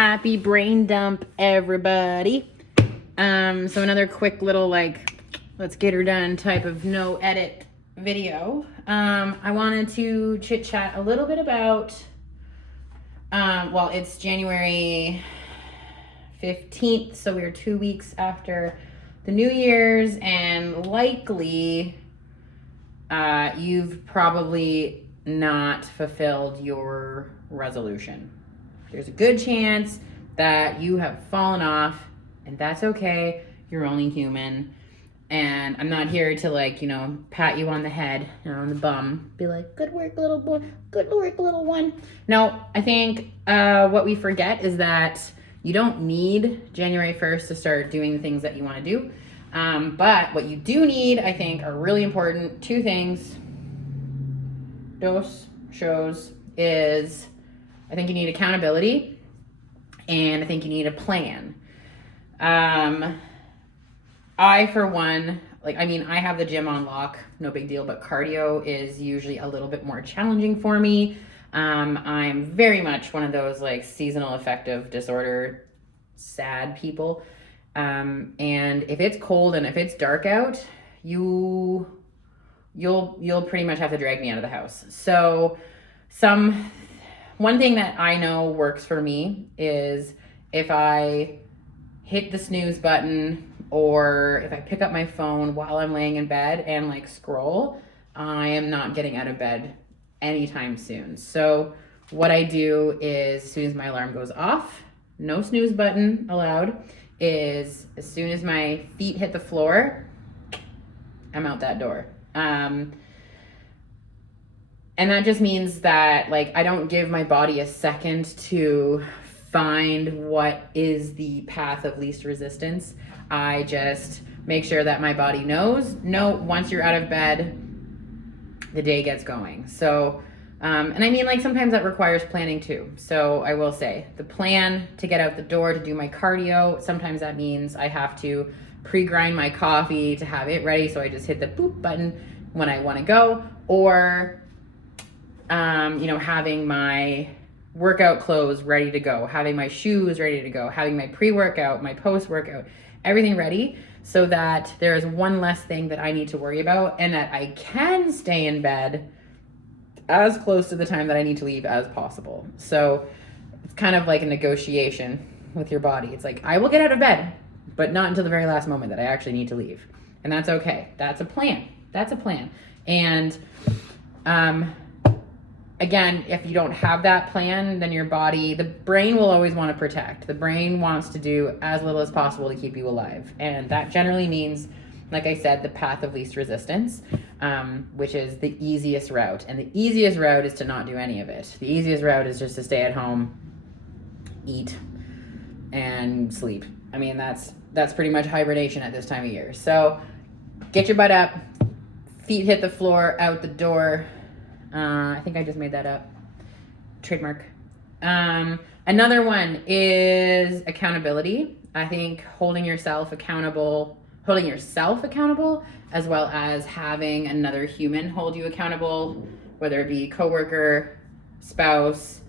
Happy brain dump, everybody. So another quick little let's get her done type of no edit video. I wanted to chit chat a little bit about, it's January 15th, so we're 2 weeks after the New Year's, and likely you've probably not fulfilled your resolution. There's a good chance that you have fallen off, and that's okay. You're only human. And I'm not here to pat you on the head, on the bum, be like, good work, little boy, good work, little one. No, I think what we forget is that you don't need January 1st to start doing the things that you want to do. But what you do need, I think, are really important. Two things. Is I think you need accountability, and I think you need a plan. I, for one, I have the gym on lock, no big deal, but cardio is usually a little bit more challenging for me. I'm very much one of those seasonal affective disorder, sad people. And if it's cold and if it's dark out, you'll pretty much have to drag me out of the house. So one thing that I know works for me is if I hit the snooze button or if I pick up my phone while I'm laying in bed and scroll, I am not getting out of bed anytime soon. So what I do is, as soon as my alarm goes off, no snooze button allowed, is as soon as my feet hit the floor, I'm out that door. And that just means that I don't give my body a second to find what is the path of least resistance. I just make sure that my body knows, no, once you're out of bed, the day gets going. So, and sometimes that requires planning too. So I will say the plan to get out the door, to do my cardio, sometimes that means I have to pre-grind my coffee to have it ready. So I just hit the boop button when I want to go, or having my workout clothes ready to go, having my shoes ready to go, having my pre-workout, my post-workout, everything ready, so that there is one less thing that I need to worry about, and that I can stay in bed as close to the time that I need to leave as possible. So it's kind of like a negotiation with your body. It's I will get out of bed, but not until the very last moment that I actually need to leave. And that's okay. That's a plan. And again, if you don't have that plan, then the brain will always want to protect. The brain wants to do as little as possible to keep you alive. And that generally means, like I said, the path of least resistance, which is the easiest route. And the easiest route is to not do any of it. The easiest route is just to stay at home, eat, and sleep. That's pretty much hibernation at this time of year. So get your butt up, feet hit the floor, out the door. I think I just made that up. Trademark. Another one is accountability. I think holding yourself accountable, as well as having another human hold you accountable, whether it be coworker, spouse,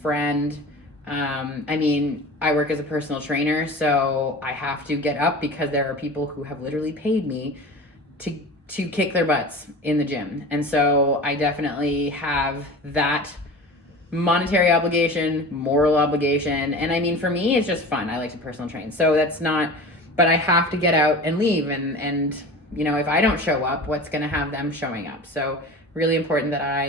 friend. I work as a personal trainer, so I have to get up because there are people who have literally paid me to kick their butts in the gym. And so I definitely have that monetary obligation, moral obligation. And for me, it's just fun. I like to personal train. So but I have to get out and leave. And if I don't show up, what's going to have them showing up? So really important that I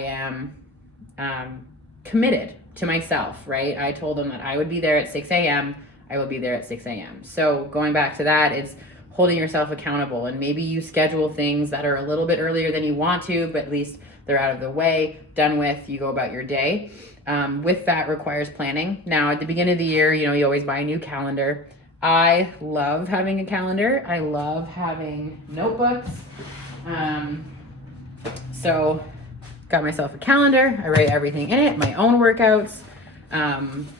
am committed to myself, right? I told them that I would be there at 6 a.m. I will be there at 6 a.m. So going back to that, it's holding yourself accountable, and maybe you schedule things that are a little bit earlier than you want to, but at least they're out of the way, done with, you go about your day. With that requires planning. Now, at the beginning of the year, you always buy a new calendar. I love having a calendar. I love having notebooks. So got myself a calendar. I write everything in it, my own workouts,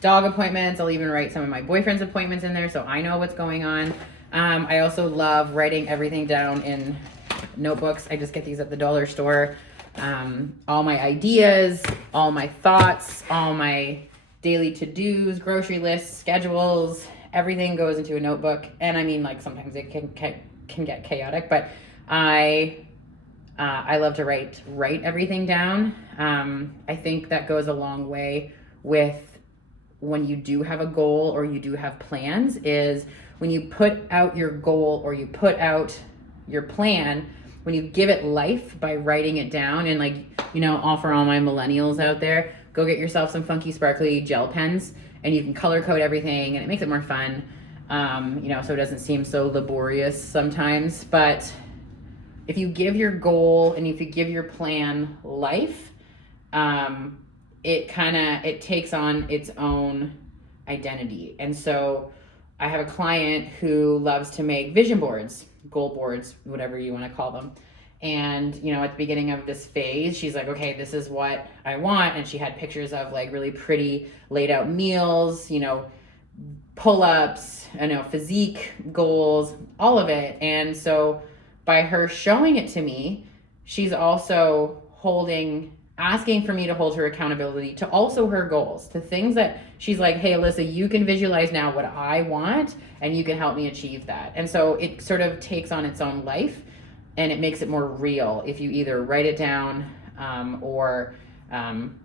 dog appointments. I'll even write some of my boyfriend's appointments in there so I know what's going on. I also love writing everything down in notebooks. I just get these at the dollar store. All my ideas, all my thoughts, all my daily to-dos, grocery lists, schedules, everything goes into a notebook. And I mean, like, sometimes it can get chaotic, but I love to write everything down. I think that goes a long way with when you do have a goal or you do have plans, is when you put out your goal or you put out your plan, when you give it life by writing it down. And, like, you know, all for all my millennials out there, go get yourself some funky sparkly gel pens and you can color code everything and it makes it more fun, you know, so it doesn't seem so laborious sometimes. But if you give your goal and if you give your plan life, it takes on its own identity. And so I have a client who loves to make vision boards, goal boards, whatever you want to call them. And, you know, at the beginning of this phase, she's like, okay, this is what I want. And she had pictures of, like, really pretty laid out meals, you know, pull-ups, you know, physique goals, all of it. And so by her showing it to me, she's also asking for me to hold her accountability to also her goals, to things that she's like, hey, Alyssa, you can visualize now what I want and you can help me achieve that. And so it sort of takes on its own life and it makes it more real if you either write it down or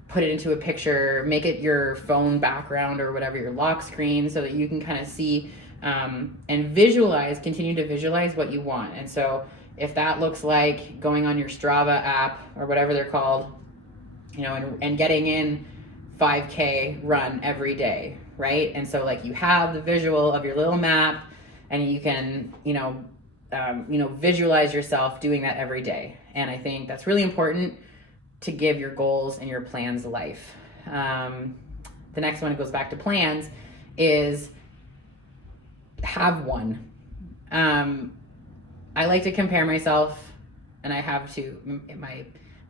put it into a picture, make it your phone background or whatever, your lock screen, so that you can kind of see and continue to visualize what you want. And so if that looks like going on your Strava app or whatever they're called, you know, and getting in 5K run every day, right? And so, like, you have the visual of your little map and you can, visualize yourself doing that every day. And I think that's really important to give your goals and your plans life. The next one, it goes back to plans, is have one. I like to compare myself, and I have to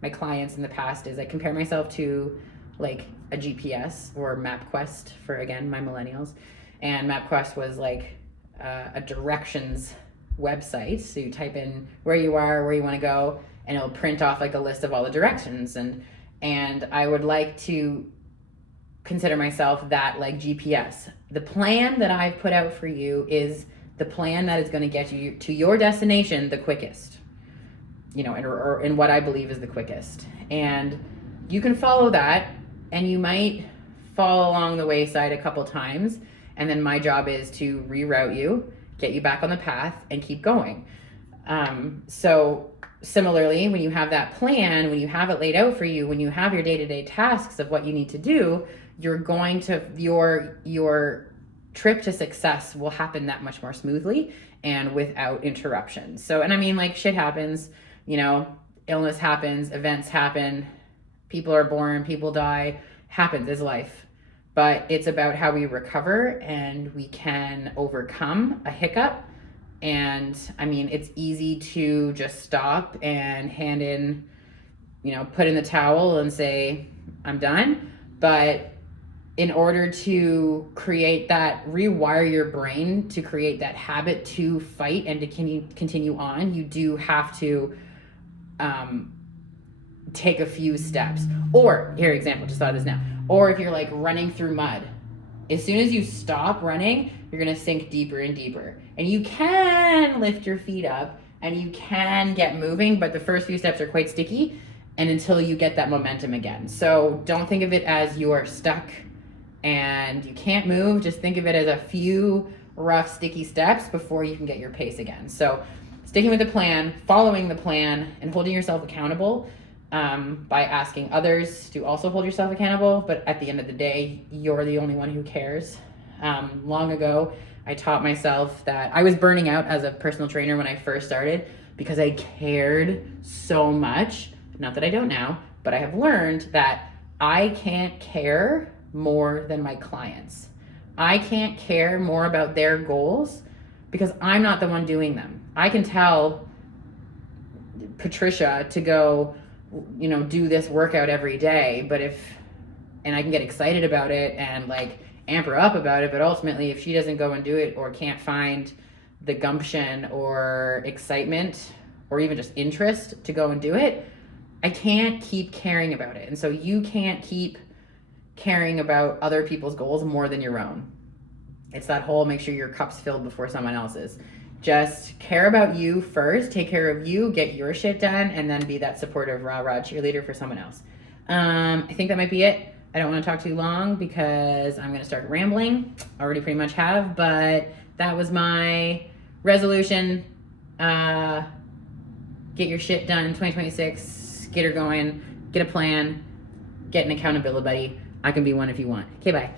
my clients in the past, is I compare myself to, like, a GPS or MapQuest for, again, my millennials. And MapQuest was like a directions website. So you type in where you are, where you want to go, and it'll print off, like, a list of all the directions. And I would like to consider myself that, like, GPS. The plan that I've put out for you is the plan that is going to get you to your destination the quickest, you know, or in what I believe is the quickest. And you can follow that, and you might fall along the wayside a couple times. And then my job is to reroute you, get you back on the path, and keep going. So similarly, when you have that plan, when you have it laid out for you, when you have your day-to-day tasks of what you need to do, you're going to, your trip to success will happen that much more smoothly and without interruptions. So, and I mean, like, shit happens, you know, illness happens, events happen, people are born, people die, happens, is life. But it's about how we recover and we can overcome a hiccup. And I mean, it's easy to just stop and hand in, you know, put in the towel and say, I'm done. But in order to create that, rewire your brain to create that habit to fight and to continue on, you do have to take a few steps. Or, here, example, just thought of this now. Or if you're, like, running through mud, as soon as you stop running, you're going to sink deeper and deeper. And you can lift your feet up and you can get moving, but the first few steps are quite sticky, and until you get that momentum again. So don't think of it as you're stuck and you can't move. Just think of it as a few rough, sticky steps before you can get your pace again. So sticking with the plan, following the plan, and holding yourself accountable by asking others to also hold yourself accountable. But at the end of the day, you're the only one who cares. Long ago, I taught myself that I was burning out as a personal trainer when I first started because I cared so much. Not that I don't now, but I have learned that I can't care more than my clients. I can't care more about their goals because I'm not the one doing them. I can tell Patricia to go, you know, do this workout every day, and I can get excited about it and, like, amp her up about it, but ultimately if she doesn't go and do it or can't find the gumption or excitement or even just interest to go and do it, I can't keep caring about it. And so you can't keep caring about other people's goals more than your own. It's that whole make sure your cup's filled before someone else's. Just care about you first, take care of you, get your shit done, and then be that supportive rah-rah cheerleader for someone else. I think that might be it. I don't want to talk too long because I'm going to start rambling. Already pretty much have, but that was my resolution. Get your shit done in 2026. Get her going. Get a plan. Get an accountability buddy. I can be one if you want. Okay, bye.